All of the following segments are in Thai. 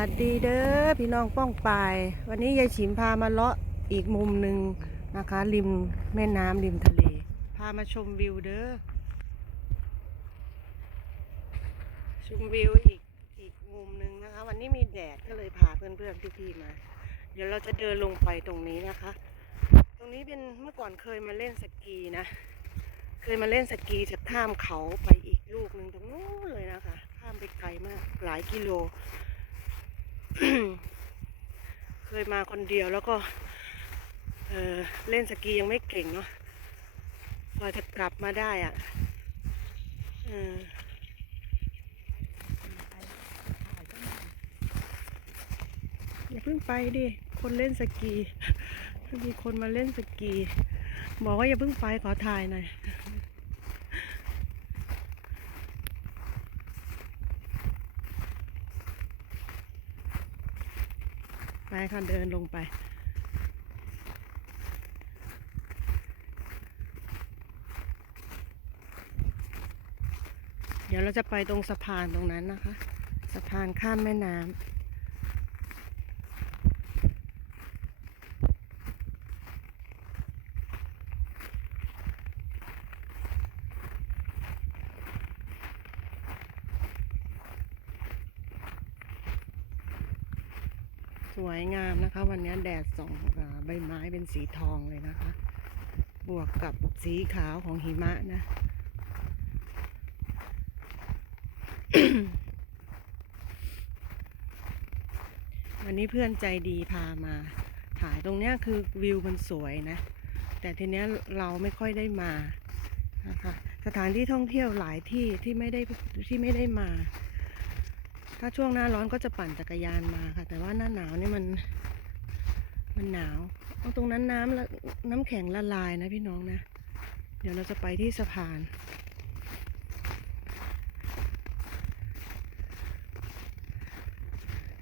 วัสดีเด้อพี่น้องป้องปาย วันนี้ยายฉิมพามาเลาะอีกมุมหนึ่งนะคะ ริมแม่น้ำริมทะเล พามาชมวิวเด้อชมวิวอีกอีกมุมหนึ่งนะคะ วันนี้มีแดดก็เลยพาเพื่อนๆพี่ๆมา เดี๋ยวเราจะเดินลงไปตรงนี้นะคะ ตรงนี้เป็นเมื่อก่อนเคยมาเล่นสกีนะ เคยมาเล่นสกีจะข้ามเขาไปอีกลูกหนึ่งตรงนู้นเลยนะคะ ข้ามไปไกลมากหลายกิโล เคยมาคนเดียวแล้วก็เออเล่นสกียังไม่เก่งเนาะพอจะกลับมาได้อะ่ะอออย่าเพิ่งไปดิ คนเล่นสกีมีคนมาเล่นสกี บอกว่าอย่าเพิ่งไปขอถ่ายหน่อย ไปค่ะเดินลงไป เดี๋ยวเราจะไปตรงสะพานตรงนั้นนะคะ สะพานข้ามแม่น้ำ สวยงามนะคะ วันนี้แดดส่องใบไม้เป็นสีทองเลยนะคะ บวกกับสีขาวของหิมะนะวันนี้เพื่อนใจดีพามา ถ่ายตรงเนี้ยคือวิวมันสวยนะ แต่ทีเนี้ยเราไม่ค่อยได้มานะคะสถานที่ท่องเที่ยวหลายที่ที่ไม่ได้ที่ไม่ได้มา ถ้าช่วงหน้าร้อนก็จะปั่นจักรยานมาค่ะ แต่ว่าหน้าหนาวนี่มัน มันหนาวเอาตรงนั้นน้ำละน้ำแข็งละลายนะพี่น้องนะ เดี๋ยวเราจะไปที่สะพาน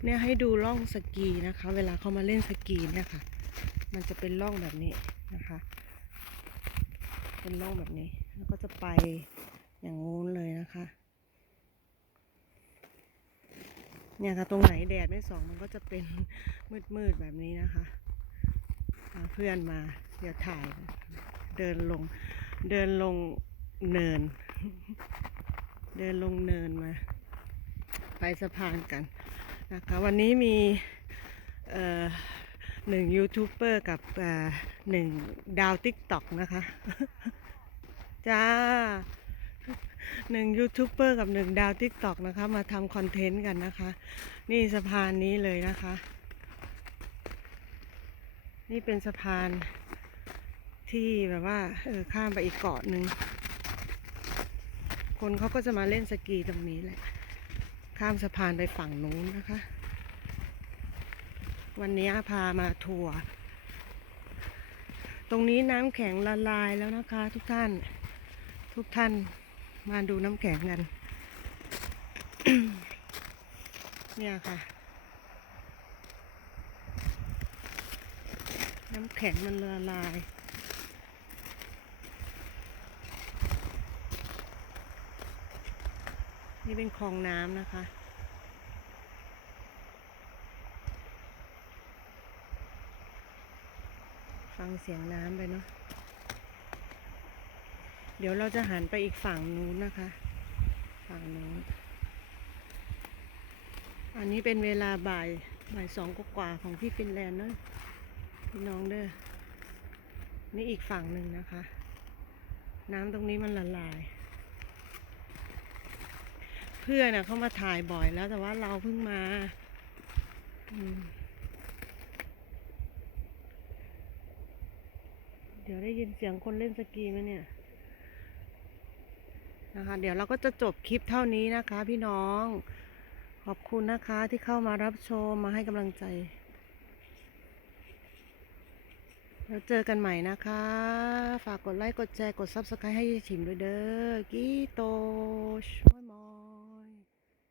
เนี่ยให้ดูร่องสกีนะคะ เวลาเขามาเล่นสกีเนี่ยค่ะ มันจะเป็นร่องแบบนี้นะคะ เป็นร่องแบบนี้ แล้วก็จะไปอย่างงู้นเลยนะคะ เนี่ยค่ะตรงไหนแดดไม่ส่องมันก็จะเป็นมืดๆแบบนี้นะคะเพื่อนมาเดี๋ยวถ่ายเดินลงเดินลงเนิน เดินลงเนินมา ไปสะพานกันนะคะวันนี้มีหนึ่งยูทูบเบอร์กับหนึ่งดาวติ๊กต็อกนะคะ จ้า หนึ่งยูทูบเบอร์กับหนึ่งดาวทิกตอกนะคะ มาทำคอนเทนต์กันนะคะ นี่สะพานนี้เลยนะคะ นี่เป็นสะพานที่แบบว่าเออข้ามไปอีกเกาะหนึ่งคนเขาก็จะมาเล่นสกีตรงนี้แหละ ข้ามสะพานไปฝั่งนู้นนะคะ วันนี้พามาทัวร์ตรงนี้น้ำแข็งละลายแล้วนะคะทุกท่านทุกท่าน มาดูน้ำแข็งกัน เนี่ยค่ะ น้ำแข็งมันละลายนี่เป็นคลองน้ำนะคะ ฟังเสียงน้ำไปเนาะ เดี๋ยวเราจะหันไปอีกฝั่งนู้นนะคะ ฝั่งนู้น อันนี้เป็นเวลาบ่ายบ่ายสองกว่าของที่ฟินแลนด์เนอะพี่น้องเด้อ นี่อีกฝั่งหนึ่งนะคะ น้ำตรงนี้มันละลาย เพื่อนน่ะเขามาถ่ายบ่อยแล้วแต่ว่าเราเพิ่งมาเดี๋ยวได้ยินเสียงคนเล่นสกีไหมเนี่ย นะคะ เดี๋ยวเราก็จะจบคลิปเท่านี้นะคะ พี่น้อง ขอบคุณนะคะที่เข้ามารับชมมาให้กำลังใจแล้วเจอกันใหม่นะคะ ฝากกดไลค์ กดแชร์ กด Subscribe ให้ชิมด้วยเด้อกีโตช